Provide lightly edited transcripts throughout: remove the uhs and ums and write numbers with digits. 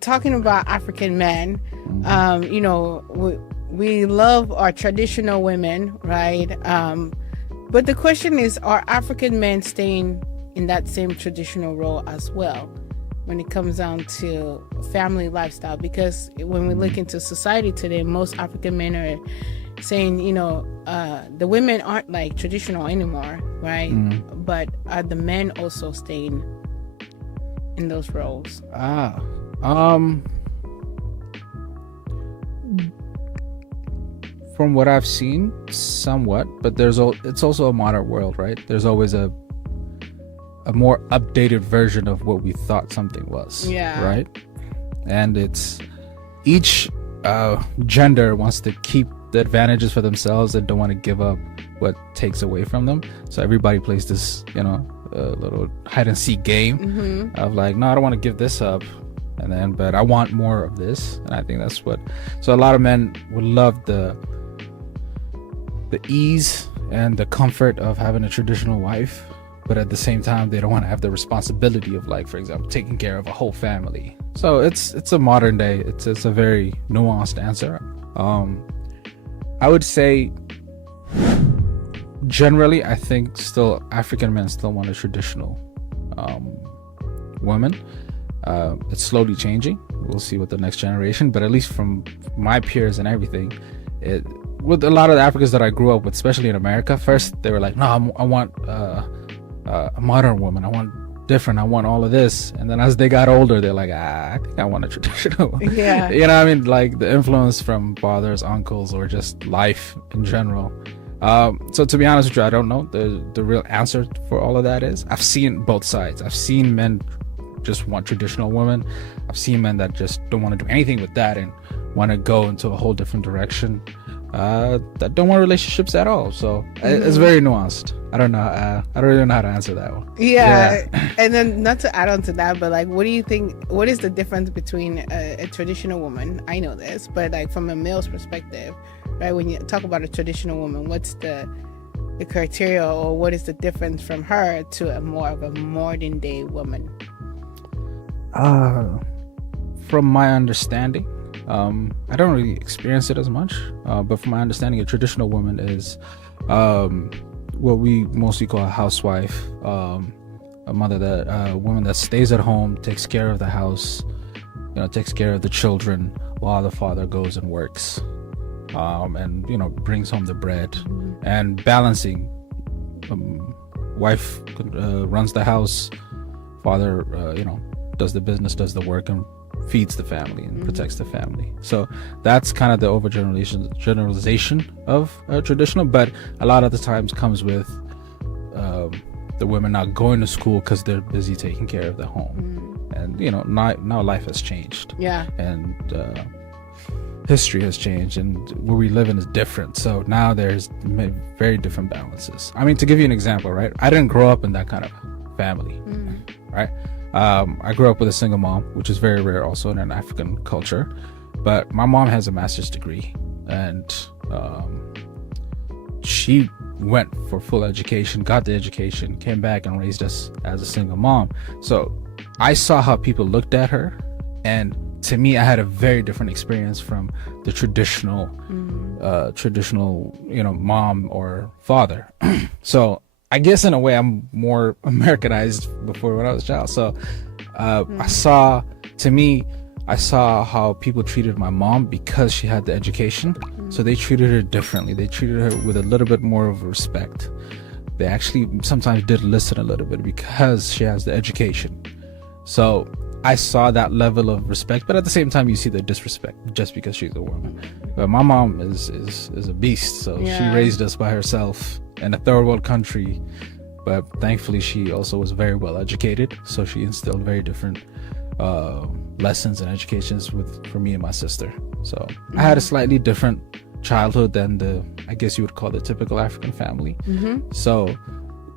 talking about African men, we love our traditional women, right? But the question is, are African men staying in that same traditional role as well when it comes down to family lifestyle? Because when we look into society today, most African men are saying, the women aren't like traditional anymore, right? But are the men also staying in those roles? From what I've seen, somewhat, but it's also a modern world, right? There's always a more updated version of what we thought something was, right? And it's each gender wants to keep the advantages for themselves and don't want to give up what takes away from them. So everybody plays this, little hide and seek game of like, no, I don't want to give this up, but I want more of this. And I think that's so a lot of men would love the ease and the comfort of having a traditional wife, but at the same time they don't want to have the responsibility of, like, for example, taking care of a whole family. So it's a modern day, it's a very nuanced answer. I would say generally, I think still African men still want a traditional woman. It's slowly changing. We'll see with the next generation, but at least from my peers and everything, with a lot of the Africans that I grew up with, especially in America, first they were like, no, I want a modern woman, I want different, I want all of this. And then as they got older, they're like, I think I want a traditional one. Yeah. You know what I mean? Like the influence from fathers, uncles, or just life in general. So to be honest with you, I don't know the real answer for all of that is. I've seen both sides. I've seen men just want traditional women. I've seen men that just don't want to do anything with that and want to go into a whole different direction, that don't want relationships at all. So it's very nuanced. I don't know. I don't even know how to answer that one. Yeah. And then, not to add on to that, but like, what do you think, what is the difference between a traditional woman? I know this, but like from a male's perspective, right? When you talk about a traditional woman, what's the criteria, or what is the difference from her to a more of a modern day woman? From my understanding, I don't really experience it as much, but from my understanding, a traditional woman is what we mostly call a housewife, a woman that stays at home, takes care of the house, takes care of the children while the father goes and works, and brings home the bread. And balancing, wife runs the house, father does the business, does the work, and feeds the family and protects the family. So that's kind of the overgeneralization of traditional, but a lot of the times comes with the women not going to school because they're busy taking care of the home. And now life has changed, and history has changed, and where we live in is different. So now there's very different balances. I mean, to give you an example, right, I didn't grow up in that kind of family, right? I grew up with a single mom, which is very rare also in an African culture. But my mom has a master's degree, and she went for full education, got the education, came back and raised us as a single mom. So I saw how people looked at her, and to me, I had a very different experience from the traditional mom or father. So I guess in a way I'm more Americanized before when I was a child. So I saw how people treated my mom because she had the education. So they treated her differently. They treated her with a little bit more of respect. They actually sometimes did listen a little bit because she has the education. So I saw that level of respect, but at the same time you see the disrespect just because she's a woman. But my mom is a beast, so she raised us by herself in a third world country, but thankfully she also was very well educated, so she instilled very different lessons and educations for me and my sister. So I had a slightly different childhood than I guess you would call the typical African family. So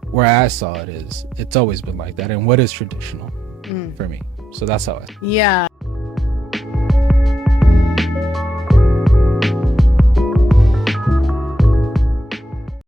where I saw it's always been like that, and what is traditional for me. So that's how